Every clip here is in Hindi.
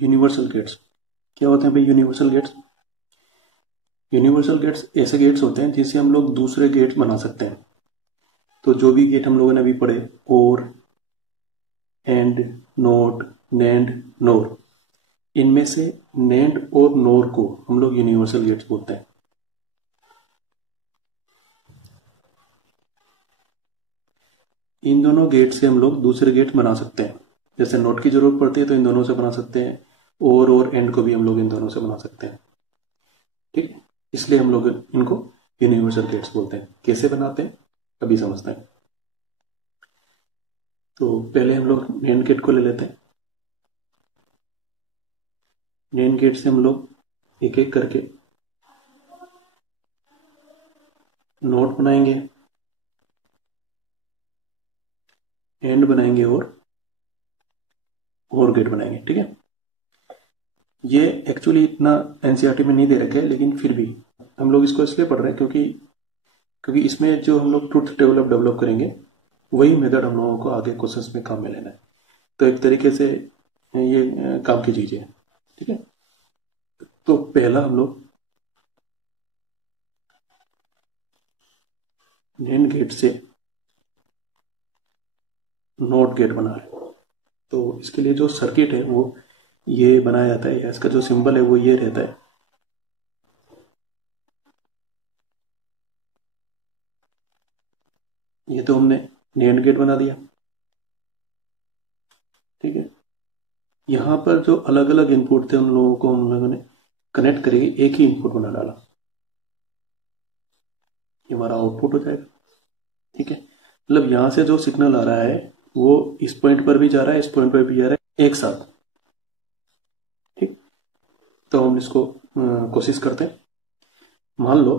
यूनिवर्सल गेट्स क्या होते हैं भाई? यूनिवर्सल गेट्स ऐसे गेट्स होते हैं जिससे हम लोग दूसरे गेट्स बना सकते हैं। तो जो भी गेट हम लोगों ने अभी पढ़े, और, एंड, नोट, नैंड, नोर, इनमें से नैंड और नोर को हम लोग यूनिवर्सल गेट्स बोलते हैं। इन दोनों गेट से हम लोग दूसरे गेट बना सकते हैं। जैसे नोट की जरूरत पड़ती है तो इन दोनों से बना सकते हैं, और एंड को भी हम लोग इन दोनों से बना सकते हैं। ठीक है, इसलिए हम लोग इनको यूनिवर्सल गेट्स बोलते हैं। कैसे बनाते हैं अभी समझते हैं। तो पहले हम लोग नैंड गेट को ले लेते हैं। नैंड गेट से हम लोग एक एक करके नोट बनाएंगे, एंड बनाएंगे, और गेट बनाएंगे। ठीक है, ये एक्चुअली इतना एनसीईआरटी में नहीं दे रखा है, लेकिन फिर भी हम लोग इसको इसलिए पढ़ रहे हैं क्योंकि क्योंकि इसमें जो हम लोग ट्रुथ टेबल डेवलप करेंगे वही मेथड हम लोगों को आगे क्वेश्चंस में काम में लेना है। तो एक तरीके से ये काम की चीज है। ठीक है, तो पहला हम लोग नैंड गेट से नोट गेट बना रहे हैं। तो इसके लिए जो सर्किट है वो ये बनाया जाता है, या इसका जो सिंबल है वो ये रहता है। ये तो हमने नैंड गेट बना दिया। ठीक है, यहां पर जो अलग अलग इनपुट थे उन लोगों को हम लोगों ने कनेक्ट करके एक ही इनपुट बना डाला। ये हमारा आउटपुट हो जाएगा। ठीक है, मतलब यहां से जो सिग्नल आ रहा है वो इस पॉइंट पर भी जा रहा है, इस पॉइंट पर भी जा रहा है, एक साथ। ठीक, तो हम इसको कोशिश करते हैं। मान लो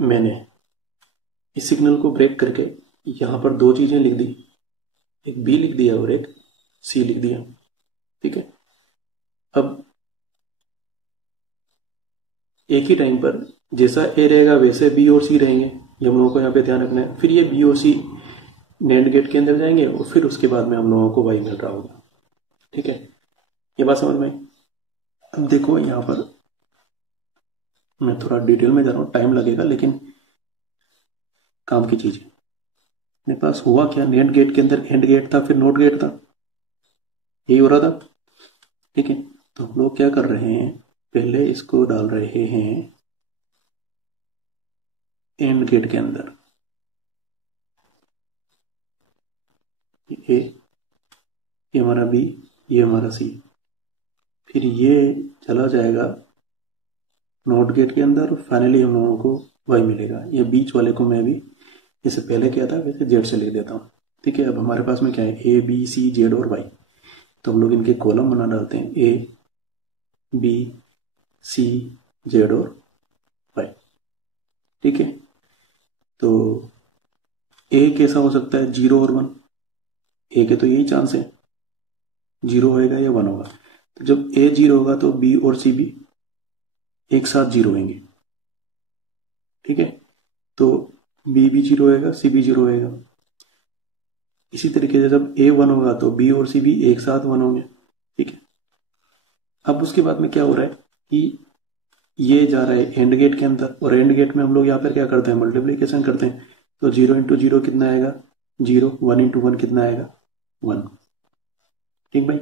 मैंने इस सिग्नल को ब्रेक करके यहां पर दो चीजें लिख दी, एक बी लिख दिया और एक सी लिख दिया। ठीक है, अब एक ही टाइम पर जैसा ए रहेगा वैसे बी और सी रहेंगे, ये हम लोगों को यहाँ पे ध्यान रखना है। फिर ये बी और सी नैंड गेट के अंदर जाएंगे और फिर उसके बाद में हम लोगों को वाई मिल रहा होगा। ठीक है, ये बात समझ में आई? अब देखो यहाँ पर मैं थोड़ा डिटेल में जा रहा हूँ, टाइम लगेगा लेकिन काम की चीज है। मेरे पास हुआ क्या, नैंड गेट के अंदर एंड गेट था, फिर नोट गेट था, यही हो रहा था। ठीक है, तो हम लोग क्या कर रहे हैं, पहले इसको डाल रहे हैं एंड गेट के अंदर। ये हमारा बी, ये हमारा सी, फिर ये चला जाएगा नोट गेट के अंदर, और फाइनली हम लोगों को वाई मिलेगा। ये बीच वाले को मैं भी जैसे पहले किया था वैसे जेड से लिख देता हूँ। ठीक है, अब हमारे पास में क्या है, ए बी सी जेड और वाई। तो हम लोग इनके कॉलम बना डालते हैं, ए बी सी जेड और वाई। ठीक है, तो ए कैसा हो सकता है, 0 और 1। ए के तो यही चांस है, 0 होएगा या 1 होगा। तो जब ए 0 होगा तो बी और सी भी एक साथ 0 होंगे। ठीक है, तो बी भी 0 होएगा, सी भी 0 होएगा। इसी तरीके से जब ए 1 होगा तो बी और सी भी एक साथ 1 होंगे। ठीक है, अब उसके बाद में क्या हो रहा है कि ये जा रहा है एंड गेट के अंदर, और एंड गेट में हम लोग यहाँ पर क्या करते हैं, मल्टीप्लीकेशन करते हैं। तो 0 इंटू 0 कितना आएगा, 0। 1 इंटू 1 कितना आएगा, 1। ठीक भाई,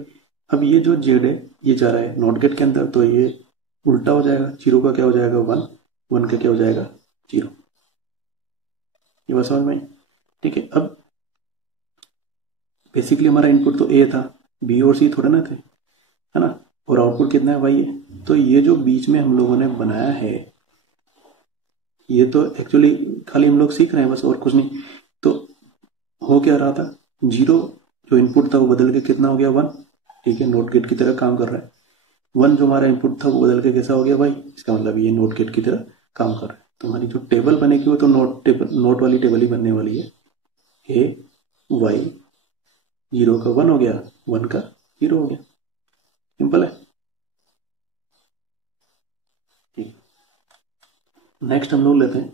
अब ये जो जेड है ये जा रहा है नॉट गेट के अंदर, तो ये उल्टा हो जाएगा, 0 का क्या हो जाएगा 1, 1 का क्या हो जाएगा 0। ये बात समझ में आई? ठीक है, अब बेसिकली हमारा इनपुट तो ए था, बी और सी थोड़े ना थे, है ना, और आउटपुट कितना है वाई है। तो ये जो बीच में हम लोगों ने बनाया है ये तो एक्चुअली खाली हम लोग सीख रहे हैं बस, और कुछ नहीं। तो हो क्या रहा था, 0 जो इनपुट था वो बदल के कितना हो गया 1। ठीक है, नोट गेट की तरह काम कर रहा है। 1 जो हमारा इनपुट था वो बदल के कैसा हो गया वाई, इसका मतलब ये नोट गेट की तरह काम कर रहा है। तो हमारी जो टेबल बनेगी वो तो नोट वाली टेबल ही बनने वाली है। ए वाई, 0 का 1 हो गया, 1 का 0 हो गया। सिंपल है। ठीक, नेक्स्ट हम लोग लेते हैं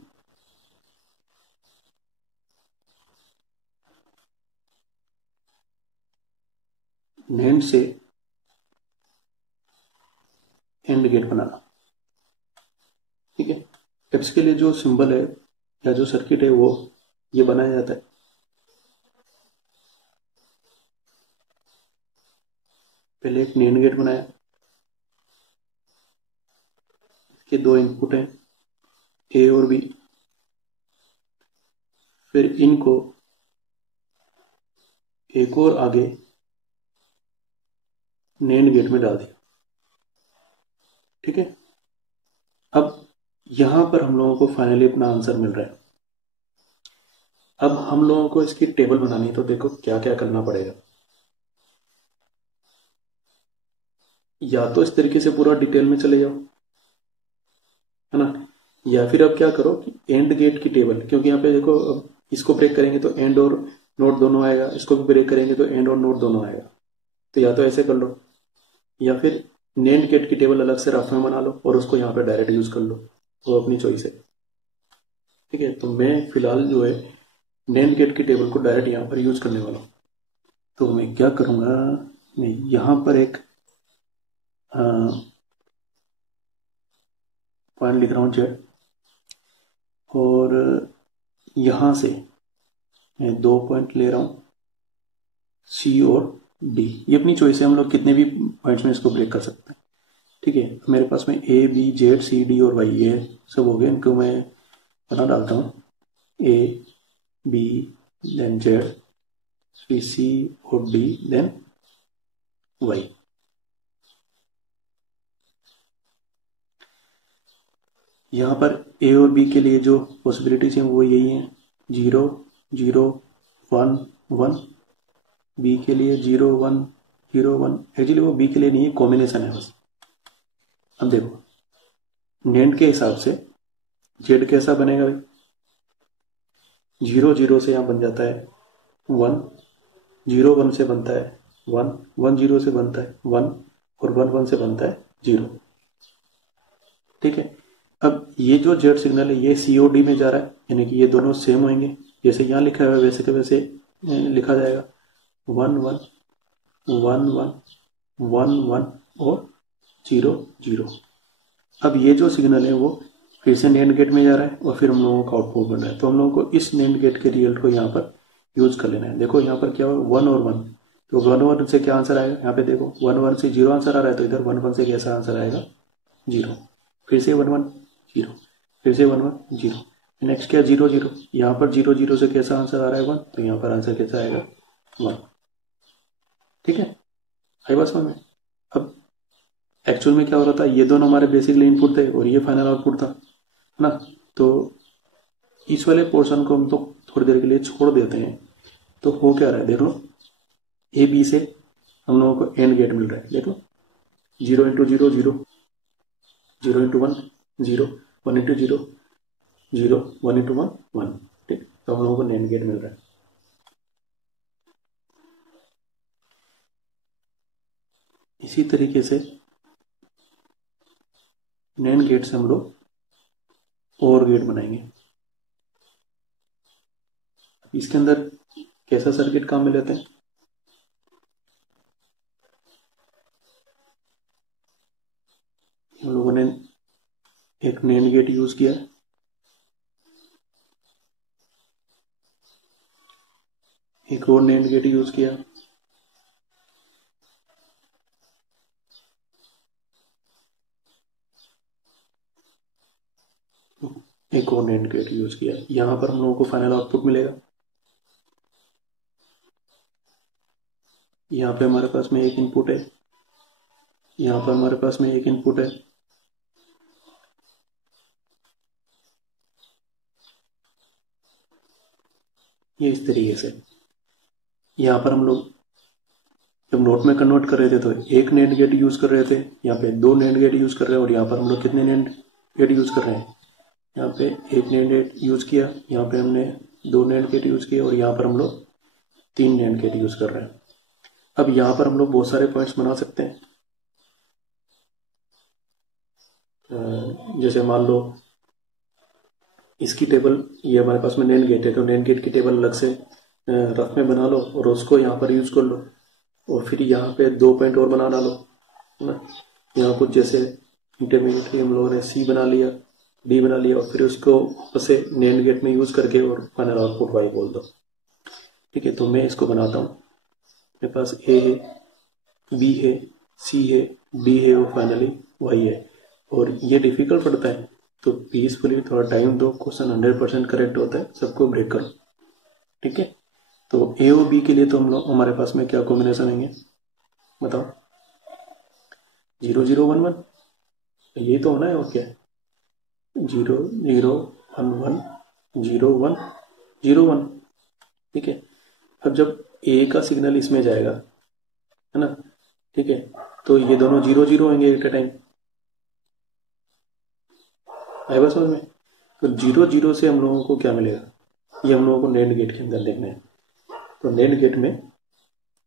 नैंड से इसके लिए जो सिंबल है या जो सर्किट है वो ये बनाया जाता है। पहले एक नेंड गेट बनाया, इसके दो इनपुट हैं ए और बी, फिर इनको एक और आगे नेंड गेट में डाल दिया। ठीक है, अब यहां पर हम लोगों को फाइनली अपना आंसर मिल रहा है। अब हम लोगों को इसकी टेबल बनानी है, तो देखो क्या क्या करना पड़ेगा। या तो इस तरीके से पूरा डिटेल में चले जाओ, है ना, या फिर अब क्या करो कि एंड गेट की टेबल, क्योंकि यहाँ पे देखो अब इसको ब्रेक करेंगे तो एंड और नोट दोनों आएगा, इसको भी ब्रेक करेंगे तो एंड और नोट दोनों आएगा। तो या तो ऐसे कर लो, या फिर नेंड गेट की टेबल अलग से रफ में बना लो और उसको यहाँ पे डायरेक्ट यूज कर लो, वो अपनी चॉइस है। ठीक है, तो मैं फिलहाल जो है नेंड गेट की टेबल को डायरेक्ट यहाँ पर यूज करने वाला हूँ। तो मैं क्या करूँगा, मैं यहाँ पर एक पॉइंट लिख रहा हूँ जेड, और यहाँ से मैं 2 पॉइंट ले रहा हूँ सी और डी। ये अपनी चॉइस है, हम लोग कितने भी पॉइंट्स में इसको ब्रेक कर सकते हैं। ठीक है, मेरे पास में A B Z C D और वाई ये सब हो गए, इनको मैं बना डालता हूँ ए बी देन जेड फिर सी और डी देन वाई। यहाँ पर ए और बी के लिए जो पॉसिबिलिटीज हैं वो यही हैं, 0 0 1 1। बी के लिए 0 1 0 1, एक्चुअली वो बी के लिए नहीं है, कॉम्बिनेशन है बस। अब देखो नेंड के हिसाब से जेड कैसा बनेगा भाई, 0 0 से यहाँ बन जाता है 1, 0 1 से बनता है 1, 1 0 से बनता है 1 और 1 1 से बनता है 0। ठीक है, अब ये जो जेड सिग्नल है ये सीओडी में जा रहा है, यानी कि ये दोनों सेम होंगे, जैसे यहाँ लिखा है वैसे के वैसे लिखा जाएगा 1 1 1 1 1 1 और 0 0। अब ये जो सिग्नल है वो फिर से नेंड गेट में जा रहा है और फिर हम लोगों का आउटपुट बन रहा है, तो हम लोगों को इस नेंड गेट के रिजल्ट को यहाँ पर यूज कर लेना है। देखो यहाँ पर क्या हुआ 1 और 1, तो 1 1 से क्या आंसर आएगा, यहाँ पे देखो 1 1 से 0 आंसर आ रहा है, तो इधर 1 1 से कैसा आंसर आएगा 0, फिर से 1 1 0, फिर से 1 1 0, नेक्स्ट क्या 0 0, यहाँ पर 0 0 से कैसा आंसर आ रहा है 1, तो यहाँ पर आंसर कैसा आएगा 1। ठीक है, आई बात समझ में। अब एक्चुअल में क्या हो रहा था, ये दोनों हमारे बेसिकली इनपुट थे और ये फाइनल आउटपुट था, है ना। तो इस वाले पोर्शन को हम तो थोड़ी देर के लिए छोड़ देते हैं। तो हो क्या रहा है, देख लो ए बी से हम लोगों को एंड गेट मिल रहा है, देख लो 0 इंटू 0 0, 0 इंटू 1 0, 1 इंटू 0 0, 1 इंटू 1 1। ठीक, तो हम लोगों को एंड गेट मिल रहा है। इसी तरीके से नैंड गेट से हम लोग और गेट बनाएंगे। इसके अंदर कैसा सर्किट काम में लेते हैं, हम लोगों ने एक नैंड गेट यूज किया, एक और नैंड गेट यूज किया, एक और नैंड गेट यूज किया। यहां पर हम लोगों को फाइनल आउटपुट मिलेगा। यहाँ पे हमारे पास में एक इनपुट है, यहाँ पर हमारे पास में एक इनपुट है, ये इस तरीके से। यहाँ पर हम लोग जब नोट में कन्वर्ट कर रहे थे तो एक नैंड गेट यूज कर रहे थे, यहाँ पे 2 नैंड गेट यूज कर रहे हैं, और यहाँ पर हम लोग कितने नैंड गेट यूज कर रहे हैं, यहाँ पे एक नैंड गेट यूज किया, यहाँ पे हमने 2 नैंड गेट यूज किए, और यहाँ पर हम लोग 3 नैंड गेट यूज कर रहे हैं। अब यहाँ पर हम लोग बहुत सारे पॉइंट्स बना सकते हैं, जैसे मान लो इसकी टेबल, ये हमारे पास में नैंड गेट है, तो नैंड गेट की टेबल अलग से रफ में बना लो और उसको यहाँ पर यूज कर लो, और फिर यहाँ पे 2 पॉइंट और बना डालो, है ना। यहाँ कुछ जैसे इंटरमीडिएट हम लोगों ने सी बना लिया, डी बना लिया और फिर उसको उसे नेंड गेट में यूज करके और फाइनल आउटपुट वाई बोल दो। ठीक है, तो मैं इसको बनाता हूँ। मेरे पास ए है, बी है, सी है, डी है और फाइनली वाई है। और ये डिफिकल्ट पड़ता है तो पीसफुली थोड़ा टाइम दो, क्वेश्चन 100% करेक्ट होता है, सबको ब्रेक करो। ठीक है, तो ए और बी के लिए तो हम लोग हमारे पास में क्या कॉम्बिनेशन आएंगे बताओ? 0 0 1 1, ये तो होना है और क्या है? 0 0 1 1 0 1 0 1। ठीक है, अब जब ए का सिग्नल इसमें जाएगा, है ना, ठीक है, तो ये दोनों 0 0 होंगे एट ए टाइम। आए बात समझ में? तो 0 0 से हम लोगों को क्या मिलेगा, ये हम लोगों को नेंड गेट के अंदर देखना है। तो नेंड गेट में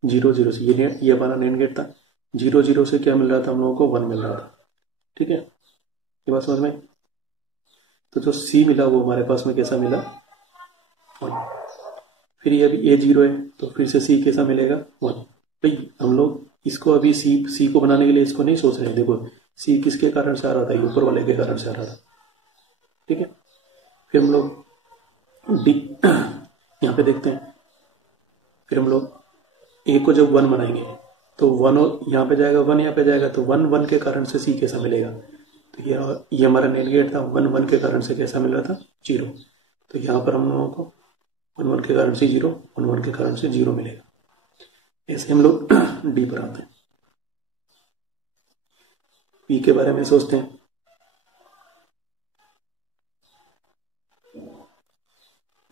0 0 से ये हमारा नेंड गेट था, 0 0 से क्या मिल रहा था हम लोगों को? 1 मिल रहा था। ठीक है, ये बात समझ में? तो जो सी मिला वो हमारे पास में कैसा मिला? 1। फिर ये अभी ए 0 है तो फिर से सी कैसा मिलेगा? 1। भाई हम लोग इसको अभी सी को बनाने के लिए इसको नहीं सोच रहे। देखो सी किसके कारण से आ रहा था? ऊपर वाले के कारण से आ रहा था। ठीक है, फिर हम लोग डी यहाँ पे देखते हैं। फिर हम लोग ए को जब 1 बनाएंगे तो 1 और यहाँ पे जाएगा, 1 यहाँ पे जाएगा, तो 1 1 के कारण से सी कैसा मिलेगा? तो ये हमारा नेट गेट था, 1 1 के कारण से कैसा मिल रहा था? 0। तो यहाँ पर हम लोगों को 1 1 के कारण से 0, 1 1 के कारण से 0 मिलेगा। ऐसे हम लोग डी पर आते हैं। पी के बारे में सोचते हैं।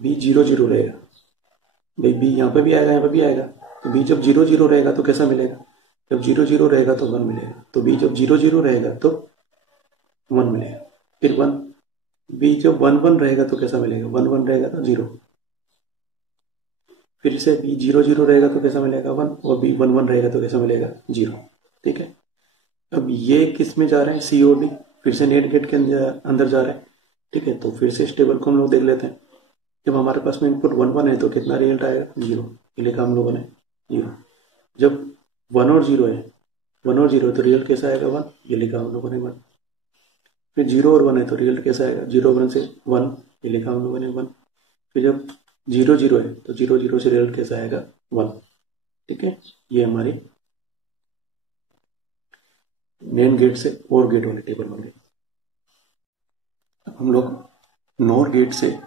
बी 0 0 रहेगा, भाई बी यहाँ पे भी आएगा, यहाँ पे भी आएगा। तो बी जब 0 0 रहेगा तो कैसा मिलेगा? जब 0 0 रहेगा तो 1 मिलेगा। तो बी जब 0 0 रहेगा तो 1 मिलेगा। फिर 1, बी जब 1 1 रहेगा तो कैसा मिलेगा? 1 1 रहेगा तो 0। फिर से बी 0 0 रहेगा तो कैसा मिलेगा? 1। और बी 1 1 रहेगा तो कैसा मिलेगा? 0। ठीक है, अब ये किस में जा रहे हैं? सी और डी, फिर से नेट गेट के अंदर जा रहे हैं। ठीक है, तो फिर से इस टेबल को हम लोग देख लेते हैं। जब हमारे पास में इनपुट 1 1 है तो कितना रिजल्ट आएगा? 0। ये लिखा हम लोगों ने 0। जब 1 और 0 है, 1 और 0 तो रिजल्ट कैसा आएगा? 1। ये लिखा हम लोगों ने 1। फिर 0 और 1 है तो रिजल्ट कैसा आएगा? 0 1 से 1, ये लिखा हम लोगों ने 1। फिर जब 0 0 है तो 0 0 से रिजल्ट कैसा आएगा? 1। ठीक है, ये हमारी मेन गेट से और गेट वाले टेबल बन गए। अब हम लोग नॉर गेट से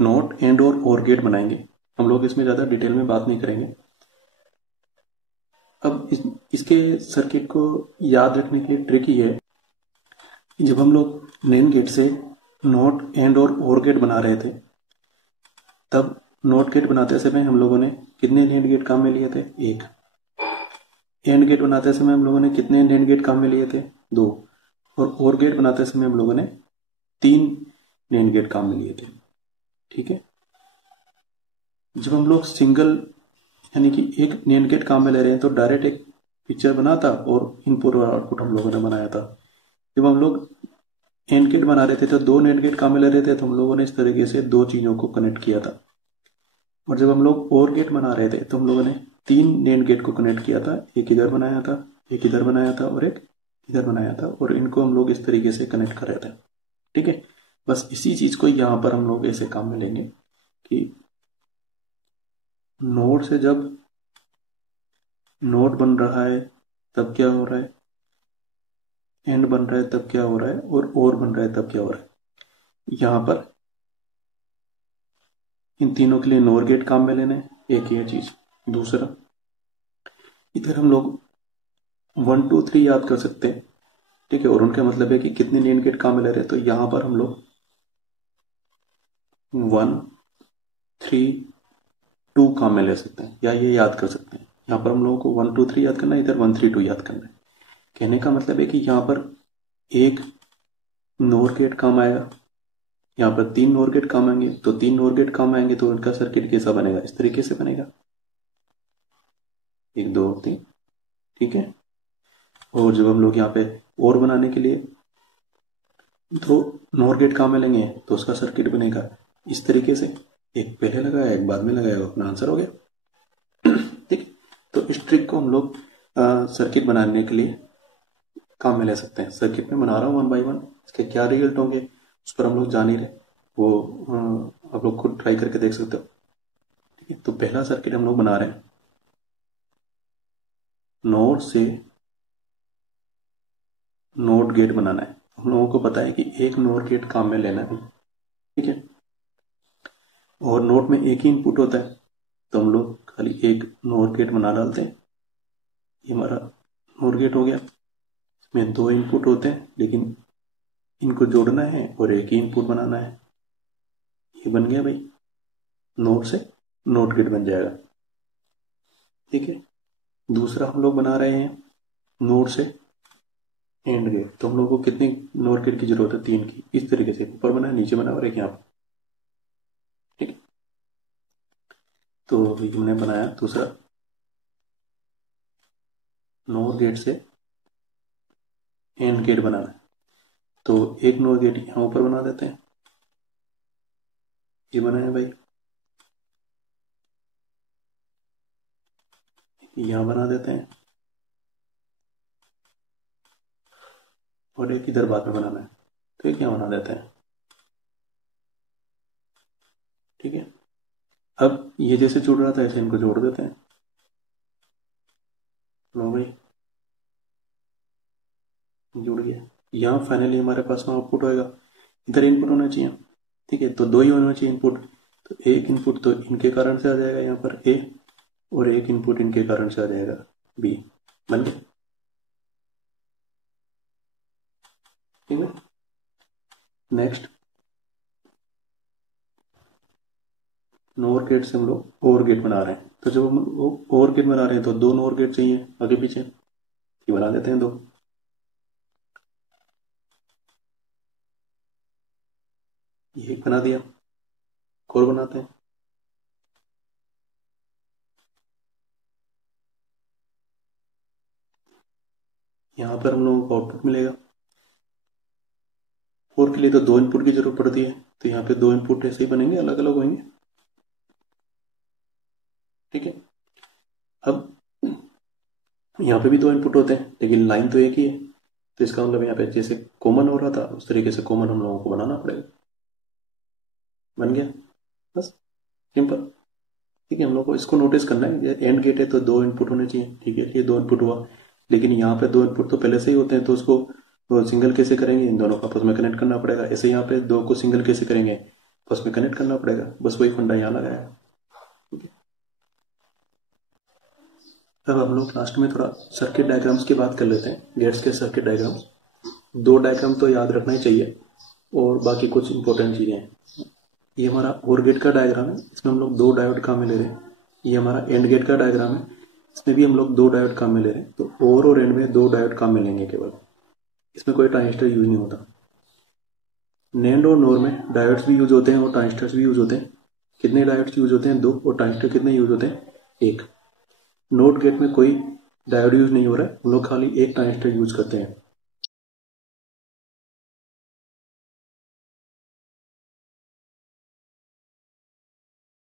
नॉट एंड और गेट बनाएंगे। हम लोग इसमें ज्यादा डिटेल में बात नहीं करेंगे। अब इसके सर्किट को याद रखने के लिए ट्रिक ही है। जब हम लोग नेन गेट से नॉट एंड और गेट बना रहे थे, तब नॉट गेट बनाते समय हम लोगों ने कितने नेंड गेट काम में लिए थे? 1। एंड गेट बनाते समय हम लोगों ने कितने नेंड गेट काम में लिए थे? 2। और गेट बनाते समय हम लोगों ने 3 नेंड गेट काम में लिए थे। ठीक है, जब हम लोग सिंगल यानी कि एक नेंड गेट काम में ले रहे हैं तो डायरेक्ट एक पिक्चर बना था और इनपुट और आउटपुट हम लोगों ने बनाया था। जब हम लोग एंड गेट बना रहे थे तो 2 नेंड गेट काम में ले रहे थे, तो हम लोगों ने इस तरीके से 2 चीजों को कनेक्ट किया था। और जब हम लोग और गेट बना रहे थे तो हम लोगों ने 3 नेंड गेट को कनेक्ट किया था। एक इधर बनाया था, एक इधर बनाया था और एक इधर बनाया था, और इनको हम लोग इस तरीके से कनेक्ट कर रहे थे। ठीक है, बस इसी चीज को यहाँ पर हम लोग ऐसे काम में लेंगे कि नोड से जब नोड बन रहा है तब क्या हो रहा है, एंड बन रहा है तब क्या हो रहा है, और बन रहा है तब क्या हो रहा है। यहाँ पर इन तीनों के लिए नोर गेट काम में लेने, एक ये चीज। दूसरा, इधर हम लोग 1 2 3 याद कर सकते हैं। ठीक है, और उनका मतलब है कि कितने नेम गेट काम में ले रहे हैं। तो यहां पर हम लोग 1 3 2 काम में ले सकते हैं, या ये याद कर सकते हैं। यहाँ पर हम लोगों को 1 2 3 याद करना है, इधर 1 3 2 याद करना है। कहने का मतलब है कि यहाँ पर एक नोर गेट काम आएगा, यहाँ पर 3 नोर गेट काम आएंगे, तो 3 नोर गेट काम आएंगे तो उनका सर्किट कैसा बनेगा? इस तरीके से बनेगा, 1 2 3। ठीक है, और जब हम लोग यहाँ पे और बनाने के लिए तो नोर गेट काम में लेंगे तो उसका सर्किट बनेगा इस तरीके से, एक पहले लगाया एक बाद में लगाया, अपना आंसर हो गया। ठीक है, तो इस ट्रिक को हम लोग सर्किट बनाने के लिए काम में ले सकते हैं। सर्किट में बना रहा हूँ 1 by 1, इसके क्या रिजल्ट होंगे उस पर हम लोग जान ही रहे, वो आप लोग खुद ट्राई करके देख सकते हो। ठीक है, तो पहला सर्किट हम लोग बना रहे हैं, नोड से नोट गेट बनाना है। हम लोगों को पता है कि एक नोट गेट काम में लेना है, ठीक है, और नोट में एक ही इनपुट होता है, तो हम लोग खाली एक नोट गेट बना डालते हैं। ये हमारा नोट गेट हो गया। इसमें दो इनपुट होते हैं, लेकिन इनको जोड़ना है और एक ही इनपुट बनाना है। ये बन गया भाई, नोट से नोट गेट बन जाएगा। ठीक है, दूसरा हम लोग बना रहे हैं नोड से एंड गेट। तो हम लोग को कितनी नोट गेट की जरूरत है? 3 की। इस तरीके से ऊपर बना, नीचे बना और एक यहाँ पर। ठीक है, तो हमने बनाया दूसरा, नोट गेट से एंड गेट बनाना है। तो एक नोट गेट यहाँ ऊपर बना देते हैं, ये बनाया भाई, यहाँ बना देते हैं, और एक इधर बाद में बनाना है, तो एक यहाँ बना देते हैं। ठीक है, अब ये जैसे जुड़ रहा था ऐसे इनको जोड़ देते हैं। लो भाई, जुड़ गया। यहाँ फाइनली हमारे पास में आउटपुट होएगा, इधर इनपुट होना चाहिए। ठीक है, तो दो ही होना चाहिए इनपुट, तो एक इनपुट तो इनके कारण से आ जाएगा यहाँ पर ए, और एक इनपुट इनके कारण से आ जाएगा बी। बन गया, ठीक है। नेक्स्ट, नोर गेट से हम लोग ओर गेट बना रहे हैं। तो जब हम ओर गेट बना रहे हैं तो दो नोर गेट चाहिए आगे पीछे, ये बना देते हैं दो। ये एक बना दिया, और बनाते हैं। यहाँ पर हम लोगों को आउटपुट मिलेगा। और के लिए तो दो इनपुट की जरूरत पड़ती है, तो यहाँ पे दो इनपुट ऐसे ही बनेंगे, अलग अलग होंगे। ठीक है, अब यहाँ पे भी दो इनपुट होते हैं, लेकिन लाइन तो एक ही है, तो इसका मतलब यहाँ पे जैसे कॉमन हो रहा था उस तरीके से कॉमन हम लोगों को बनाना पड़ेगा। बन गया, बस सिंपल। ठीक है, हम लोग को इसको नोटिस करना है, एंड गेट है तो दो इनपुट होने चाहिए। ठीक है, ये दो इनपुट हुआ, लेकिन यहाँ पे दो इनपुट तो पहले से ही होते हैं, तो उसको सिंगल कैसे करेंगे? इन दोनों को आपस में कनेक्ट करना पड़ेगा। ऐसे यहाँ पे दो को सिंगल कैसे करेंगे? आपस में कनेक्ट करना पड़ेगा। बस वही फंडा यहाँ लगाया है। ठीक है, अब हम लोग लास्ट में थोड़ा सर्किट डायग्राम्स की बात कर लेते हैं, गेट्स के सर्किट डायग्राम्स। दो डायग्राम तो याद रखना ही चाहिए, और बाकी कुछ इंपॉर्टेंट चीजें हैं। ये हमारा ओर गेट का डायग्राम है, इसमें हम लोग दो डायोड काम में ले रहे हैं। ये हमारा एंड गेट का डायग्राम है, इसमें भी हम लोग दो डायोड काम में ले रहे हैं। तो ओर और एंड में दो डायोड काम में लेंगे केवल, इसमें कोई ट्रांजिस्टर यूज नहीं होता। नैंड और नोर में डायोड्स भी यूज होते हैं और ट्रांजिस्टर्स भी यूज होते हैं। कितने डायोड्स यूज होते हैं? 2। और ट्रांजिस्टर कितने यूज होते हैं? 1। नोट गेट में कोई डायोड यूज नहीं हो रहा है, हम लोग खाली एक ट्रांजिस्टर यूज करते हैं।